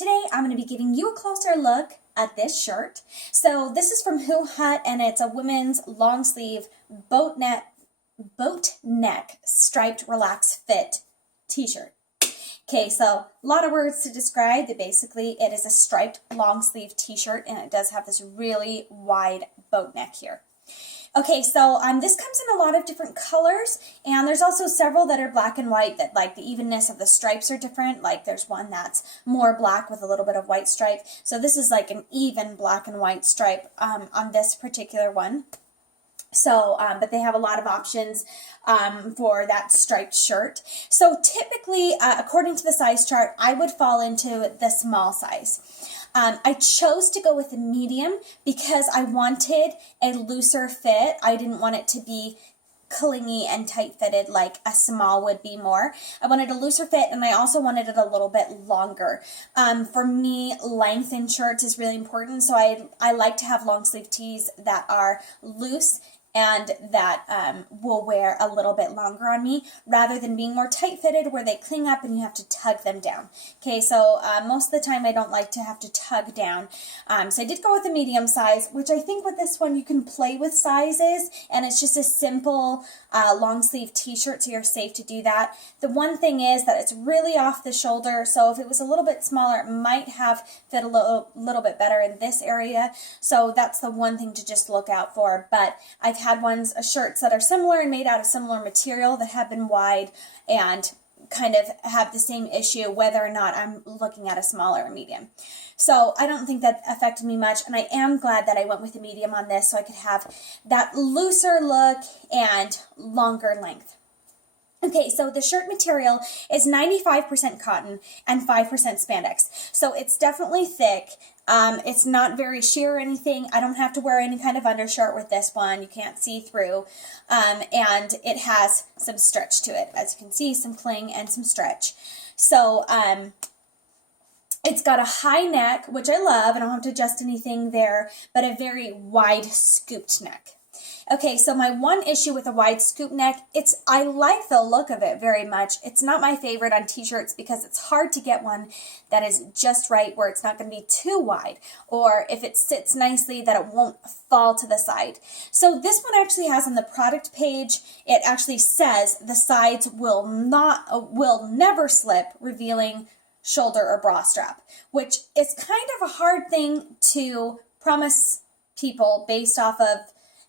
Today I'm going to be giving you a closer look at this shirt. So this is from HuHot and it's a women's long sleeve boat neck striped relaxed fit t-shirt. Okay, so a lot of words to describe that. Basically it is a striped long sleeve t-shirt and it does have this really wide boat neck here. Okay, so this comes in a lot of different colors, and there's also several that are black and white that, like, the evenness of the stripes are different. Like, there's one that's more black with a little bit of white stripe. So this is like an even black and white stripe on this particular one. So, but they have a lot of options for that striped shirt. So typically, according to the size chart, I would fall into the small size. I chose to go with a medium because I wanted a looser fit. I didn't want it to be clingy and tight-fitted like a small would be more. I wanted a looser fit, and I also wanted it a little bit longer. For me, length in shirts is really important, so I like to have long sleeve tees that are loose and that will wear a little bit longer on me rather than being more tight-fitted where they cling up and you have to tug them down. Okay, so most of the time I don't like to have to tug down. So I did go with a medium size, which I think with this one you can play with sizes, and it's just a simple long sleeve t-shirt, so you're safe to do that. The one thing is that it's really off the shoulder, so if it was a little bit smaller, it might have fit a little bit better in this area. So that's the one thing to just look out for. But I've had shirts that are similar and made out of similar material that have been wide and kind of have the same issue whether or not I'm looking at a small or a medium. So I don't think that affected me much, and I am glad that I went with a medium on this so I could have that looser look and longer length. Okay, so the shirt material is 95% cotton and 5% spandex. So it's definitely thick. It's not very sheer or anything. I don't have to wear any kind of undershirt with this one. You can't see through. And it has some stretch to it. As you can see, some cling and some stretch. So it's got a high neck, which I love. I don't have to adjust anything there, but a very wide scooped neck. Okay, so my one issue with a wide scoop neck, I like the look of it very much. It's not my favorite on t-shirts because it's hard to get one that is just right where it's not going to be too wide, or if it sits nicely that it won't fall to the side. So this one actually has on the product page, it actually says the sides will never slip, revealing shoulder or bra strap, which is kind of a hard thing to promise people based off of,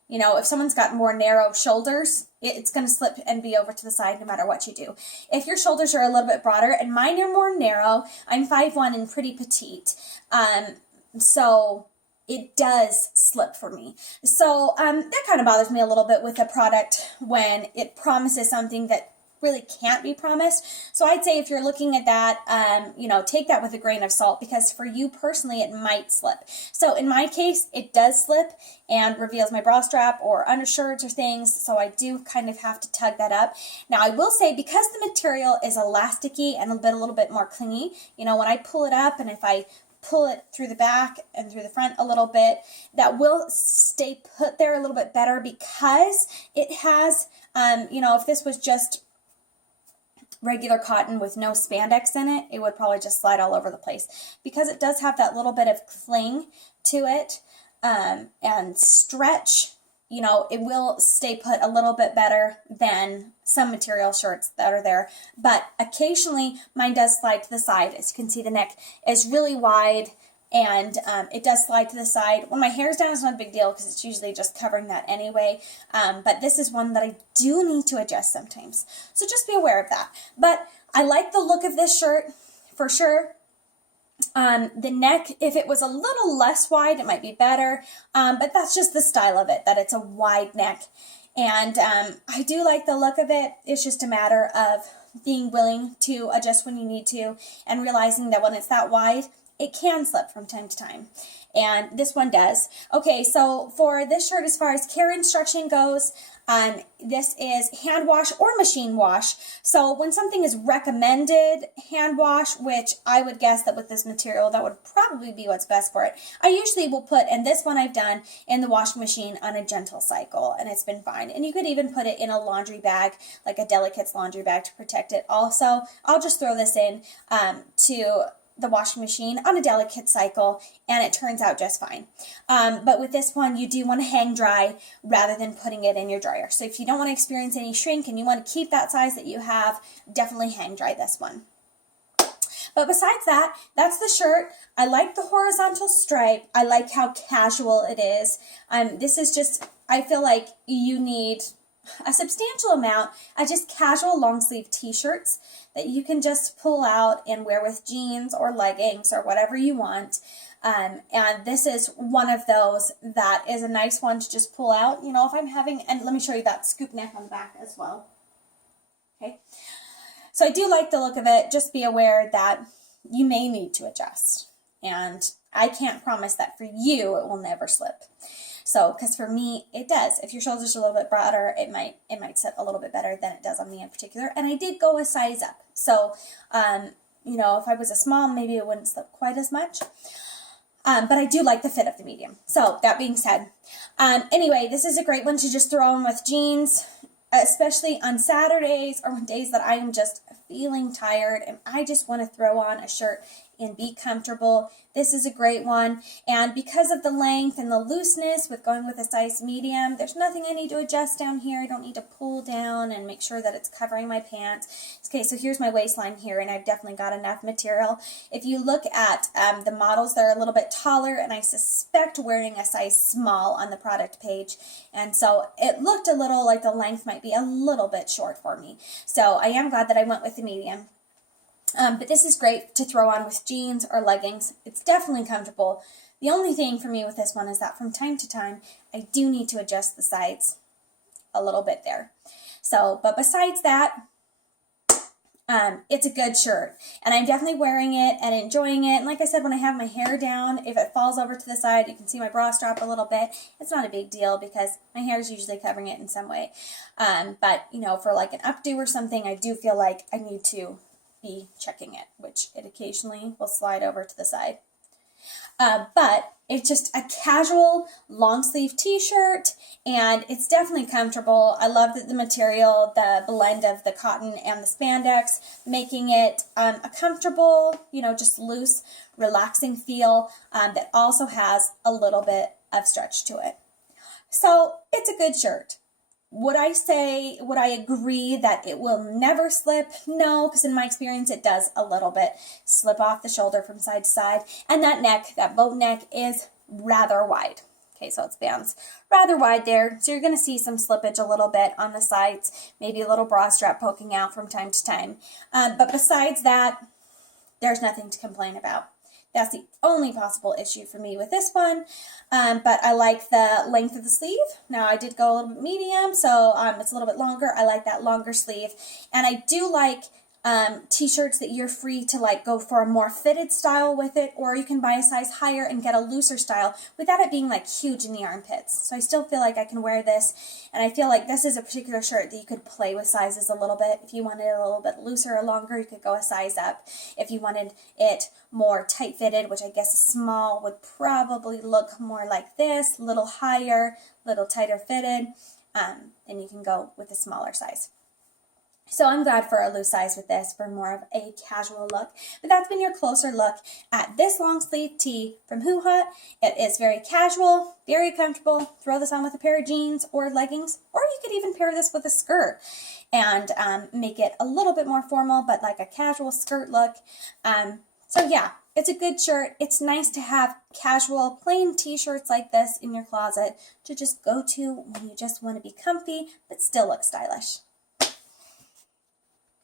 you know, if someone's got more narrow shoulders, it's going to slip and be over to the side no matter what you do. If your shoulders are a little bit broader, and mine are more narrow, I'm 5'1" and pretty petite, so it does slip for me. So that kind of bothers me a little bit with a product when it promises something that really can't be promised. So I'd say if you're looking at that, you know, take that with a grain of salt, because for you personally, it might slip. So in my case, it does slip and reveals my bra strap or undershirts or things. So I do kind of have to tug that up. Now I will say, because the material is elasticy and a little bit more clingy, you know, when I pull it up and if I pull it through the back and through the front a little bit, that will stay put there a little bit better, because it has, you know, if this was just regular cotton with no spandex in it, it would probably just slide all over the place. Because it does have that little bit of cling to it and stretch, you know, it will stay put a little bit better than some material shirts that are there. But occasionally mine does slide to the side. As you can see, the neck is really wide, and it does slide to the side. When my hair's down, it's not a big deal because it's usually just covering that anyway. But this is one that I do need to adjust sometimes. So just be aware of that. But I like the look of this shirt for sure. The neck, if it was a little less wide, it might be better. But that's just the style of it, that it's a wide neck. And I do like the look of it. It's just a matter of being willing to adjust when you need to, and realizing that when it's that wide, it can slip from time to time, and this one does. Okay, so for this shirt, as far as care instruction goes, this is hand wash or machine wash. So when something is recommended hand wash, which I would guess that with this material, that would probably be what's best for it, I usually will put, and this one I've done, in the washing machine on a gentle cycle, and it's been fine. And you could even put it in a laundry bag, like a Delicate's laundry bag, to protect it also. I'll just throw this in to the washing machine on a delicate cycle, and it turns out just fine. But with this one, you do want to hang dry rather than putting it in your dryer. So if you don't want to experience any shrink and you want to keep that size that you have, definitely hang dry this one. But besides that, that's the shirt. I like the horizontal stripe. I like how casual it is. This is just, I feel like you need a substantial amount of just casual long sleeve t-shirts that you can just pull out and wear with jeans or leggings or whatever you want. And this is one of those that is a nice one to just pull out. You know, if I'm having, and let me show you that scoop neck on the back as well. Okay. So I do like the look of it. Just be aware that you may need to adjust. And I can't promise that for you it will never slip. So, because for me, it does. If your shoulders are a little bit broader, it might sit a little bit better than it does on me in particular. And I did go a size up. So, you know, if I was a small, maybe it wouldn't slip quite as much. But I do like the fit of the medium. So, that being said, anyway, this is a great one to just throw on with jeans, especially on Saturdays or on days that I'm just feeling tired and I just want to throw on a shirt and be comfortable. This is a great one. And because of the length and the looseness with going with a size medium, there's nothing I need to adjust down here. I don't need to pull down and make sure that it's covering my pants. Okay, so here's my waistline here, and I've definitely got enough material. If you look at the models, they're a little bit taller, and I suspect wearing a size small on the product page. And so it looked a little like the length might be a little bit short for me. So I am glad that I went with the medium. But this is great to throw on with jeans or leggings. It's definitely comfortable. The only thing for me with this one is that from time to time, I do need to adjust the sides a little bit there. So, but besides that, it's a good shirt. And I'm definitely wearing it and enjoying it. And like I said, when I have my hair down, if it falls over to the side, you can see my bra strap a little bit. It's not a big deal because my hair is usually covering it in some way. But, you know, for like an updo or something, I do feel like I need to be checking it, which it occasionally will slide over to the side. But it's just a casual long sleeve t-shirt, and it's definitely comfortable. I love the material, the blend of the cotton and the spandex, making it a comfortable, you know, just loose, relaxing feel that also has a little bit of stretch to it. So it's a good shirt. Would I agree that it will never slip? No, because in my experience, it does a little bit slip off the shoulder from side to side. And that neck, that boat neck is rather wide. Okay, so it spans rather wide there. So you're going to see some slippage a little bit on the sides, maybe a little bra strap poking out from time to time. But besides that, there's nothing to complain about. That's the only possible issue for me with this one. But I like the length of the sleeve. Now, I did go a little bit medium, so it's a little bit longer. I like that longer sleeve. And I do like t-shirts that you're free to like go for a more fitted style with it, or you can buy a size higher and get a looser style without it being like huge in the armpits. So I still feel like I can wear this, and I feel like this is a particular shirt that you could play with sizes a little bit. If you wanted it a little bit looser or longer, you could go a size up. If you wanted it more tight fitted, which I guess a small would probably look more like this, a little higher, a little tighter fitted, then you can go with a smaller size. So I'm glad for a loose size with this for more of a casual look. But that's been your closer look at this long sleeve tee from HuHot. It is very casual, very comfortable. Throw this on with a pair of jeans or leggings, or you could even pair this with a skirt and make it a little bit more formal, but like a casual skirt look. So yeah, it's a good shirt. It's nice to have casual, plain t-shirts like this in your closet to just go to when you just want to be comfy, but still look stylish.